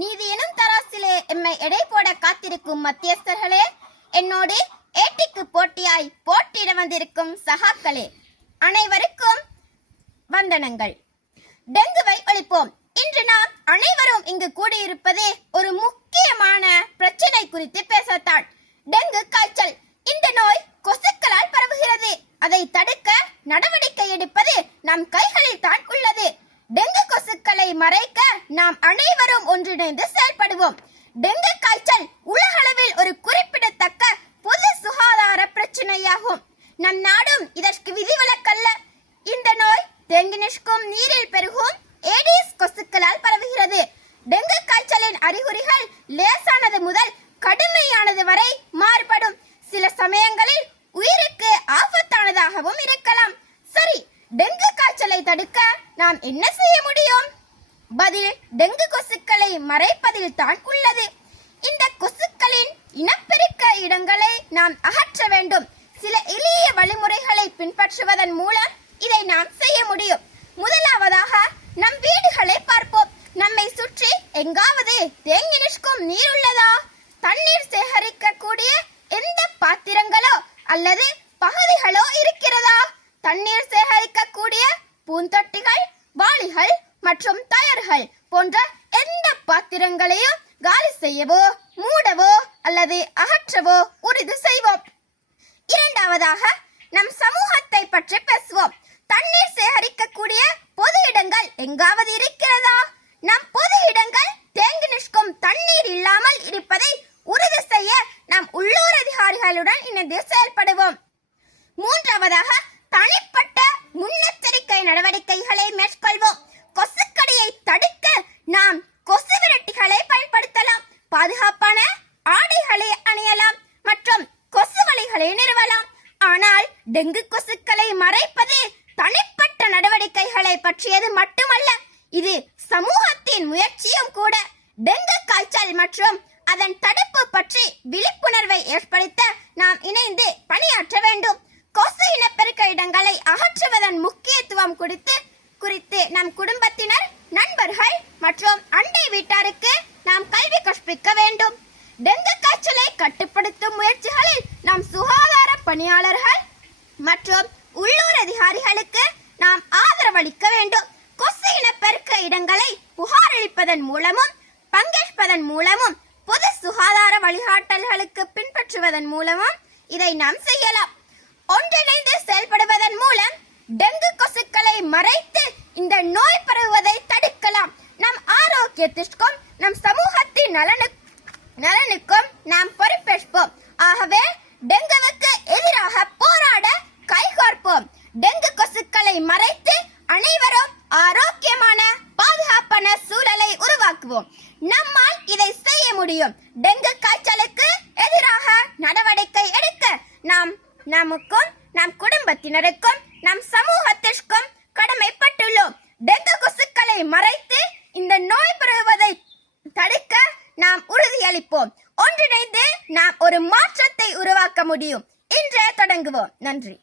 நீதி எனும் தராசிலே எம்மை எடை போட காத்திருக்கும் மத்தியஸ்தர்களே என்னோடு ஏட்டிக்கு போட்டியாய் போட்டியிட வந்திருக்கும் சகாக்களே அனைவருக்கும் வந்தனங்கள். டெங்குவை ஒழிப்போம். இன்று நாம் அனைவரும் இங்கு கூடியிருப்பதே ஒரு முக்கியமான பிரச்சனை குறித்து பேசத்தான். டெங்கு காய்ச்சல் இந்த நோய் கொசுக்களால் பரவுகிறது. அதை தடுக்க நடவடிக்கை எடுப்பது நம் கைகளில் தான் உள்ளது. மறைக்க நாம் அனைவரும் ஒன்றிணைந்து செயல்படுவோம். டெங்கு காய்ச்சல் உலகளவில் ஒரு குறிப்பிடத்தக்க பொது சுகாதார பிரச்சனையாகும். நம் நாடும் இதற்கு விதிவிலக்கல்ல. இந்த நோய் டெங்கினிஷ்கும் நீரில் பெருகும் ஏடிஸ் கொசுக்களால் பரவுகிறது. டெங்கு காய்ச்சலின் அறிகுறிகள் லேசானது முதல் கடுமையானது வரை மாறுபடும். சில சமயங்களில் உயிருக்கு ஆபத்தானதாகவும் இருக்கலாம். சரி டெங்கு காய்ச்சலை தடுக்க நாம் என்ன செய்ய முடியும்? பதில் டெங்கு கொசுக்களை மறைப்பதில் தான் உள்ளது. இந்த கொசுக்களின் இனப்பெருக்க இடங்களை நாம் அகற்ற வேண்டும். சில எளிய வழிமுறைகளை பின்பற்றுவதன் மூலம் இதை நாம் செய்ய முடியும். முதலாவதாக நம் வீடுகளை பார்ப்போம். நம்மை சுற்றி எங்காவது தேங்கி நிற்கும் நீர் உள்ளதா? தண்ணீர் சேகரிக்க கூடிய எந்த பாத்திரங்களோ அல்லது பகுதிகளோ இருக்கிறதா? தண்ணீர் சேகரிக்க கூடிய பூந்தொட்டிகள் வாளிகள் மற்றும் பாத்திரங்களையும் காலி செய்யவோ மூடவோ அல்லது அகற்றவோ உறுதி செய்வோம். இரண்டாவதாக நம் சமூகத்தை பற்றி பேசுவோம். தண்ணீர் சேகரிக்கக்கூடிய பொது இடங்கள் எங்காவது இருக்கிறதா? நம் பொது இடங்கள் தேங்கி நிற்கும் தண்ணீர் இல்லாமல் இருப்பதை உறுதி செய்ய நாம் உள்ளூர் அதிகாரிகளுடன் இணைந்து செயல்படுவோம். மூன்றாவதாக தனிப்பட்ட முன்னெச்சரிக்கை நடவடிக்கைகளை மேற்கொள்வோம். டெங்கு கொசுக்களை மறைப்பது தனிப்பட்ட நடவடிக்கைகளை பற்றியது மட்டுமல்ல இது சமூகத்தின் முயற்சியும் கூட. டெங்கு காய்ச்சல் மற்றும் அதன் தடுப்பு பற்றி விழிப்புணர்வை ஏற்படுத்த நாம் இணைந்து பணியாற்ற வேண்டும். கொசு இனப்பெருக்க இடங்களை அகற்றுவதன் முக்கியத்துவம் குறித்து குறித்து நம் குடும்பத்தினர் நண்பர்கள் மற்றும் அண்டை வீட்டாருக்கு நாம் கல்வி கற்பிக்க வேண்டும். டெங்கு காய்ச்சலை கட்டுப்படுத்தும் முயற்சிகளில் நாம் சுகாதார பணியாளர்கள் மற்றும் உள்ளூர் அதிகாரிகளுக்கு நாம் ஆதரவளிக்க வேண்டும். கொசு இனப்பெருக்க இடங்களை புகாரளிப்பதன் மூலமும் பங்கேற்பதன் மூலமும் பொது சுகாதார வழிகாட்டல்களுக்கு பின்பற்றுவதன் மூலமும் இதை நாம் செய்யலாம். ஒன்றிணைந்து செயல்படுவதன் மூலம் டெங்கு கொசுக்களை மறைத்து இந்த நோய் பரவுவதை தடுக்கலாம். நம் ஆரோக்கியத்திற்கும் நம் சமூகத்தின் நலனுக்கும் நலனுக்கும் நாம் பொறுப்பேற்போம். ஆகவே டெங்குவுக்கு எதிராக போராட கைகோர்ப்போம் டெங்கு கொசுக்களை மறைத்து அனைவரும் ஆரோக்கியமான பாதுகாப்பான சூழலை உருவாக்குவோம் நம்மால் இதை செய்ய முடியும். டெங்கு காய்ச்சலுக்கு எதிராக நடவடிக்கை எடுக்க நாம் நமக்கும் நம் குடும்பத்தினருக்கும் நம் சமூகத்திற்கும் கடமைப்பட்டுள்ளோம். டெங்கு கொசுக்களை மறைத்து இந்த நோய் பரவுவதை தடுக்க நாம் உறுதியளிப்போம். ஒன்றிணைந்து நாம் ஒரு மாற்றத்தை உருவாக்க முடியும். இன்றே தொடங்குவோம். நன்றி.